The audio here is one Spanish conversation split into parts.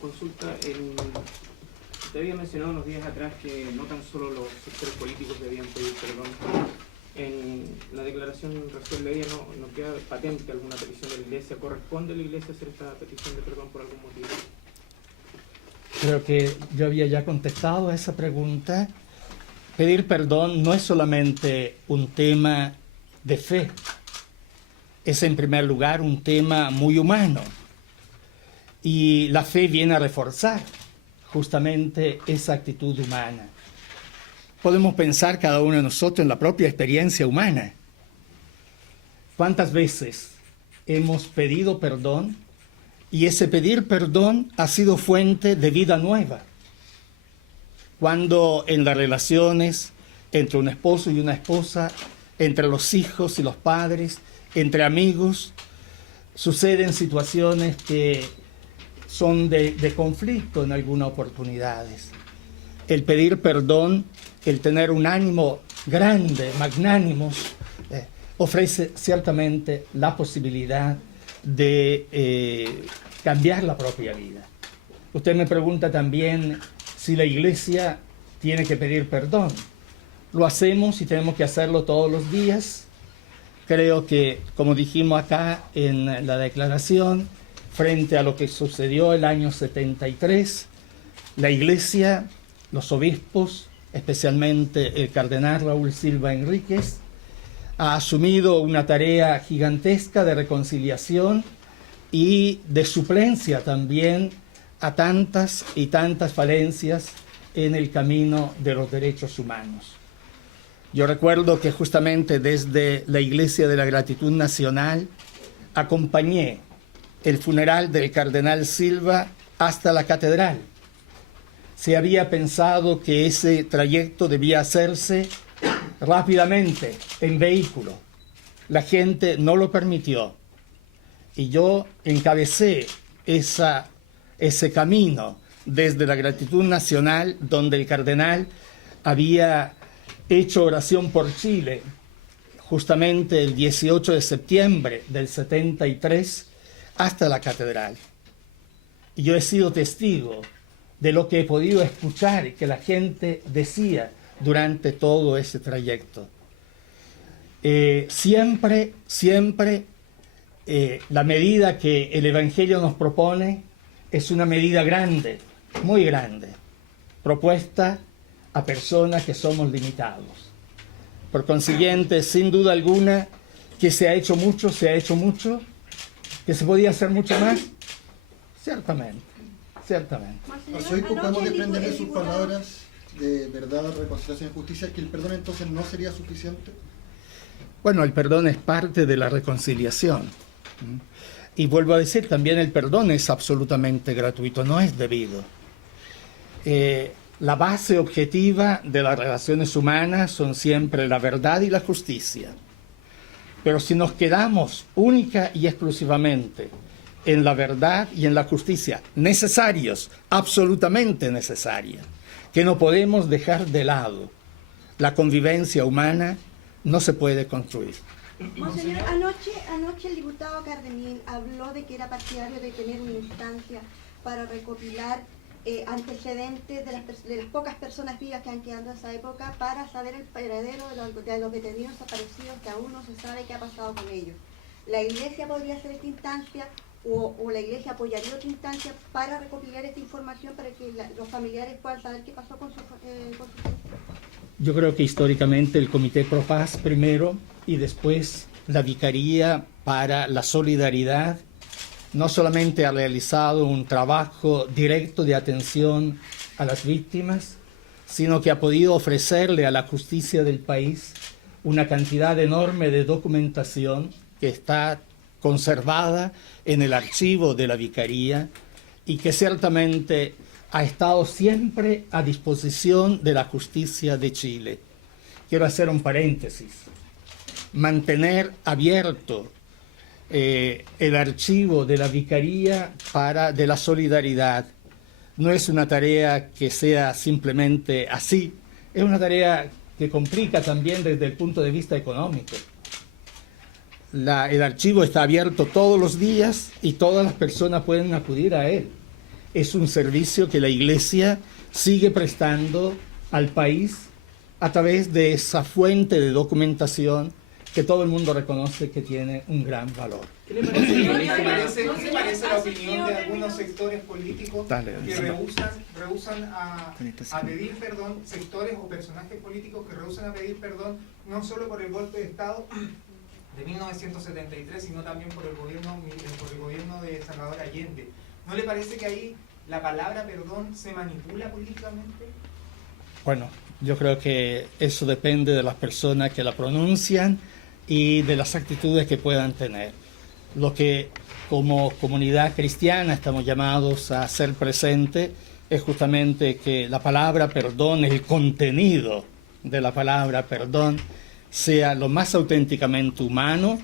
consulta. Usted había mencionado unos días atrás que no tan solo los sectores políticos debían pedir perdón. En la declaración recién leída no queda patente alguna petición de la Iglesia. ¿Corresponde a la Iglesia hacer esta petición de perdón por algún motivo? Creo que yo había ya contestado a esa pregunta. Pedir perdón no es solamente un tema de fe, es en primer lugar un tema muy humano. Y la fe viene a reforzar justamente esa actitud humana. Podemos pensar cada uno de nosotros en la propia experiencia humana. ¿Cuántas veces hemos pedido perdón y ese pedir perdón ha sido fuente de vida nueva? Cuando en las relaciones entre un esposo y una esposa, entre los hijos y los padres, entre amigos, suceden situaciones que son de conflicto en algunas oportunidades. El pedir perdón, el tener un ánimo grande, magnánimo, ofrece ciertamente la posibilidad de cambiar la propia vida. Usted me pregunta también si la Iglesia tiene que pedir perdón. Lo hacemos y tenemos que hacerlo todos los días. Creo que, como dijimos acá en la declaración, frente a lo que sucedió el año 73, la Iglesia, los obispos, especialmente el cardenal Raúl Silva Enríquez, ha asumido una tarea gigantesca de reconciliación y de suplencia también a tantas y tantas falencias en el camino de los derechos humanos. Yo recuerdo que justamente desde la Iglesia de la Gratitud Nacional acompañé el funeral del cardenal Silva hasta la catedral. Se había pensado que ese trayecto debía hacerse rápidamente, en vehículo. La gente no lo permitió. Y yo encabecé ese camino desde la Gratitud Nacional, donde el cardenal había hecho oración por Chile, justamente el 18 de septiembre del 73, hasta la catedral. Y yo he sido testigo de lo que he podido escuchar que la gente decía durante todo ese trayecto. Siempre, la medida que el Evangelio nos propone es una medida grande, muy grande, propuesta a personas que somos limitados. Por consiguiente, sin duda alguna, que se ha hecho mucho, que se podía hacer mucho más, ciertamente. Arzobispo, podemos desprender de sus palabras de verdad, reconciliación y justicia que el perdón entonces no sería suficiente. Bueno, el perdón es parte de la reconciliación. Y vuelvo a decir, también el perdón es absolutamente gratuito, no es debido. La base objetiva de las relaciones humanas son siempre la verdad y la justicia. Pero si nos quedamos única y exclusivamente en la verdad y en la justicia, necesarios, absolutamente necesarias, que no podemos dejar de lado, la convivencia humana no se puede construir. Monseñor, anoche el diputado Cardemil habló de que era partidario de tener una instancia para recopilar antecedentes de las pocas personas vivas que han quedado en esa época para saber el paradero de los detenidos desaparecidos, que aún no se sabe qué ha pasado con ellos. ¿La Iglesia podría hacer esta instancia o la Iglesia apoyaría otra instancia para recopilar esta información para que los familiares puedan saber qué pasó con su gente? Yo creo que históricamente el Comité Pro Paz primero y después la Vicaría para la Solidaridad no solamente ha realizado un trabajo directo de atención a las víctimas, sino que ha podido ofrecerle a la justicia del país una cantidad enorme de documentación que está conservada en el archivo de la Vicaría y que ciertamente ha estado siempre a disposición de la justicia de Chile. Quiero hacer un paréntesis. Mantener abierto el archivo de la Vicaría de la Solidaridad no es una tarea que sea simplemente así, es una tarea que complica también desde el punto de vista económico. El archivo está abierto todos los días y todas las personas pueden acudir a él. es un servicio que la Iglesia sigue prestando al país a través de esa fuente de documentación que todo el mundo reconoce que tiene un gran valor. ¿Qué le parece, ¿qué le parece la opinión de algunos sectores políticos que rehusan a pedir perdón, sectores o personajes políticos que rehusan a pedir perdón no solo por el golpe de Estado de 1973, sino también por el gobierno de Salvador Allende? ¿No le parece que ahí la palabra perdón se manipula políticamente? Bueno, yo creo que eso depende de las personas que la pronuncian y de las actitudes que puedan tener. Lo que como comunidad cristiana estamos llamados a hacer presente es justamente que la palabra perdón, el contenido de la palabra perdón, sea lo más auténticamente humano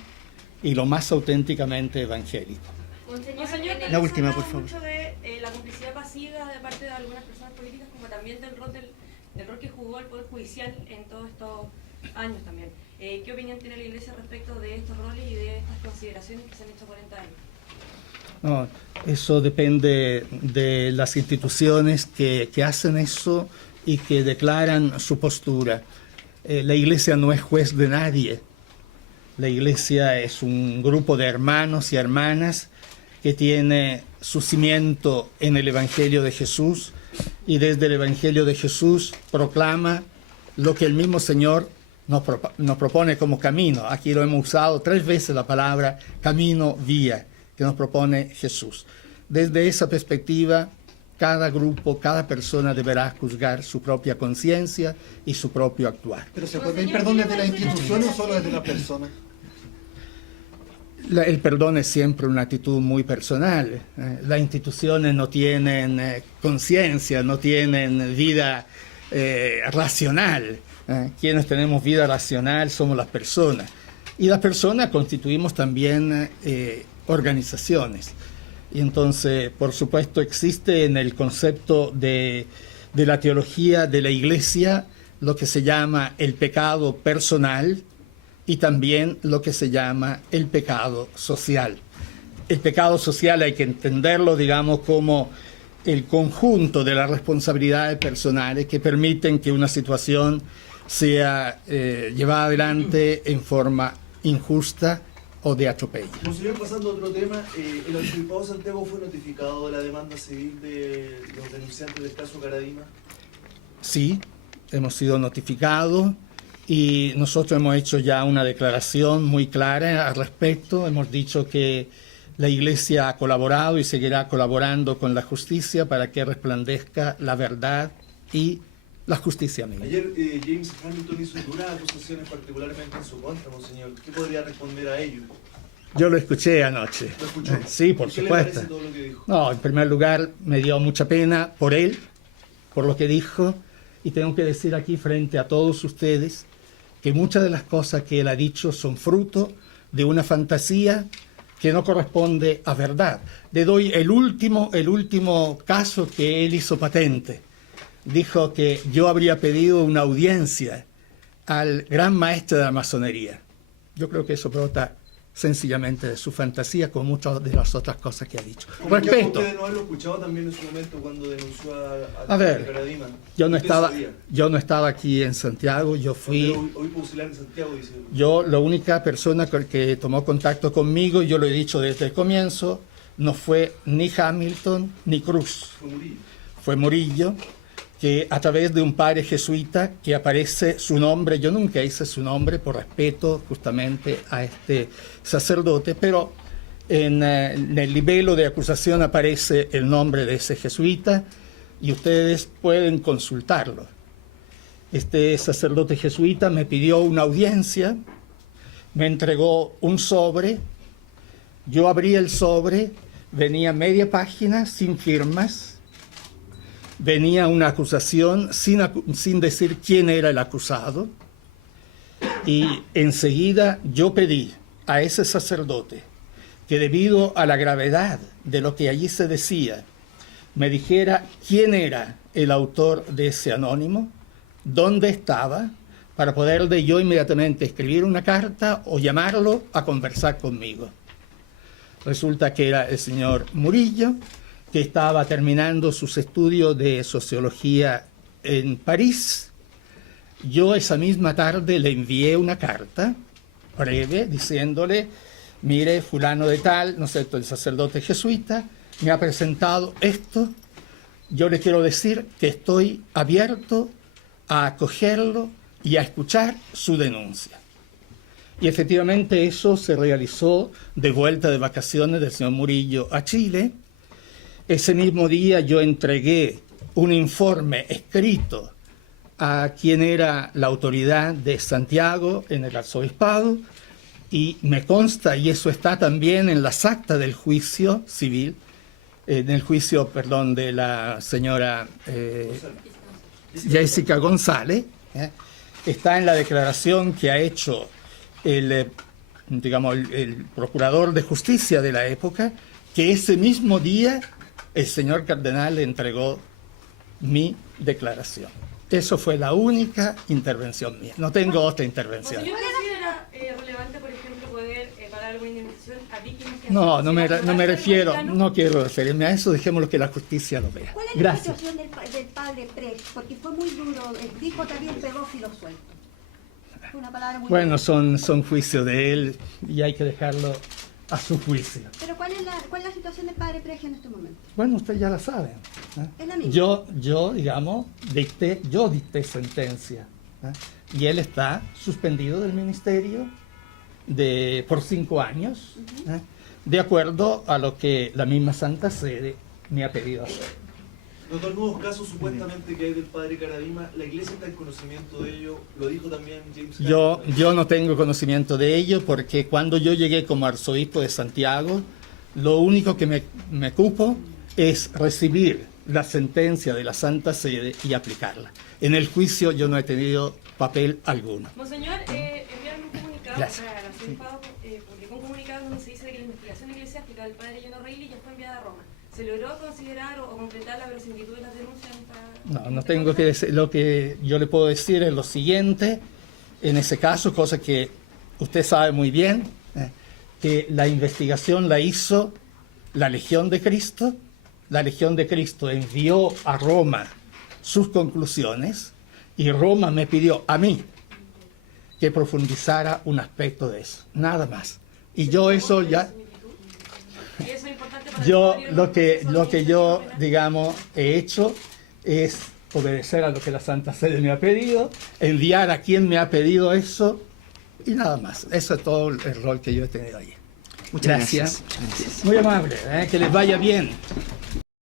y lo más auténticamente evangélico. Monseñor, la última, por favor. Mucho de la complicidad pasiva de parte de algunas personas políticas, como también del rol que jugó el Poder Judicial en todos estos años también. ¿Qué opinión tiene la Iglesia respecto de estos roles y de estas consideraciones que se han hecho 40 años? No, eso depende de las instituciones que hacen eso y que declaran su postura. La Iglesia no es juez de nadie. La Iglesia es un grupo de hermanos y hermanas que tiene su cimiento en el Evangelio de Jesús y desde el Evangelio de Jesús proclama lo que el mismo Señor nos propone como camino. Aquí lo hemos usado 3 veces la palabra camino, vía, que nos propone Jesús. Desde esa perspectiva, cada grupo, cada persona deberá juzgar su propia conciencia y su propio actuar. ¿Pero se puede pedir perdón desde la institución o solo desde la persona? El perdón es siempre una actitud muy personal. Las instituciones no tienen conciencia, no tienen vida racional. Quienes tenemos vida racional somos las personas. Y las personas constituimos también organizaciones. Y entonces, por supuesto, existe en el concepto de la teología de la Iglesia lo que se llama el pecado personal y también lo que se llama el pecado social. El pecado social hay que entenderlo, digamos, como el conjunto de las responsabilidades personales que permiten que una situación sea llevada adelante en forma injusta o de atropello. Monseñor, pasando a otro tema, el arzobispado de Santiago fue notificado de la demanda civil de los denunciantes del caso Caradima. Sí, hemos sido notificados y nosotros hemos hecho ya una declaración muy clara al respecto. Hemos dicho que la Iglesia ha colaborado y seguirá colaborando con la justicia para que resplandezca la verdad y la justicia misma. Ayer James Hamilton hizo duras acusaciones particularmente en su contra, Monseñor. ¿Qué podría responder a ello? Yo lo escuché anoche. ¿Lo escuchó? Sí, por ¿Qué supuesto. le parece todo lo que dijo? No, en primer lugar me dio mucha pena por él, por lo que dijo, y tengo que decir aquí frente a todos ustedes que muchas de las cosas que él ha dicho son fruto de una fantasía que no corresponde a verdad. Le doy el último caso que él hizo patente. Dijo que yo habría pedido una audiencia al gran maestro de la masonería. Yo creo que eso brota sencillamente de su fantasía, con muchas de las otras cosas que ha dicho. Respecto. ¿Usted no haberlo escuchado también en su momento cuando denunció A ver, Caradima? yo no ¿Usted estaba aquí en Santiago, yo fui... Hoy auxiliar de Santiago, dice. Yo, la única persona que tomó contacto conmigo, yo lo he dicho desde el comienzo, no fue ni Hamilton ni Cruz. Fue Murillo. Fue Murillo, que a través de un padre jesuita que aparece su nombre, yo nunca hice su nombre por respeto justamente a este sacerdote, pero en el libelo de acusación aparece el nombre de ese jesuita y ustedes pueden consultarlo. Este sacerdote jesuita me pidió una audiencia, me entregó un sobre, yo abrí el sobre, venía media página sin firmas, venía una acusación sin decir quién era el acusado, y enseguida yo pedí a ese sacerdote que, debido a la gravedad de lo que allí se decía, me dijera quién era el autor de ese anónimo, dónde estaba, para poderle yo inmediatamente escribir una carta o llamarlo a conversar conmigo. Resulta que era el señor Murillo, que estaba terminando sus estudios de sociología en París. Yo esa misma tarde le envié una carta breve diciéndole: mire, fulano de tal, ¿no es cierto?, el sacerdote jesuita, me ha presentado esto. Yo le quiero decir que estoy abierto a acogerlo y a escuchar su denuncia. Y efectivamente eso se realizó de vuelta de vacaciones del señor Murillo a Chile. Ese mismo día yo entregué un informe escrito a quien era la autoridad de Santiago en el arzobispado, y me consta, y eso está también en las actas del juicio civil, en el juicio, perdón, de la señora Jessica González, está en la declaración que ha hecho el procurador de justicia de la época, que ese mismo día el señor cardenal le entregó mi declaración. Eso fue la única intervención mía. No tengo otra intervención. ¿Señor considera relevante, por ejemplo, poder pagar alguna indemnización a víctimas que No me refiero, no quiero referirme a eso, dejémoslo que la justicia lo vea. ¿Cuál es la Gracias. situación del padre Pres? Porque fue muy duro, dijo también pedófilo suelto. Fue una palabra muy Bueno, dura. son juicios de él y hay que dejarlo a su juicio. Pero ¿cuál es la situación del padre Pres en este momento? Bueno, ustedes ya la saben. Es la misma. Yo digamos, dicté sentencia. Y él está suspendido del ministerio por 5 años, de acuerdo a lo que la misma Santa Sede me ha pedido hacer. Doctor, nuevos casos supuestamente que hay del padre Caradima, ¿la iglesia está en conocimiento de ello? Lo dijo también James Carter. Yo no tengo conocimiento de ello, porque cuando yo llegué como arzobispo de Santiago, lo único que me cupo es recibir la sentencia de la Santa Sede y aplicarla. En el juicio yo no he tenido papel alguno. Monseñor, enviaron un comunicado, Gracias. el arzobispado publicó un comunicado donde se dice que la investigación eclesiástica del padre John O'Reilly ya fue enviada a Roma. ¿Se logró considerar o completar la verosimilitud de las denuncias? No tengo que decir. Lo que yo le puedo decir es lo siguiente, en ese caso, cosa que usted sabe muy bien, que la investigación la hizo la Legión de Cristo. La Legión de Cristo envió a Roma sus conclusiones y Roma me pidió a mí que profundizara un aspecto de eso, nada más. Y yo eso ya... Eso es importante para Yo el lo que yo, penal. digamos, he hecho es obedecer a lo que la Santa Sede me ha pedido, enviar a quien me ha pedido eso y nada más. Eso es todo el rol que yo he tenido ahí. Muchas gracias. Muy amable, que les vaya bien.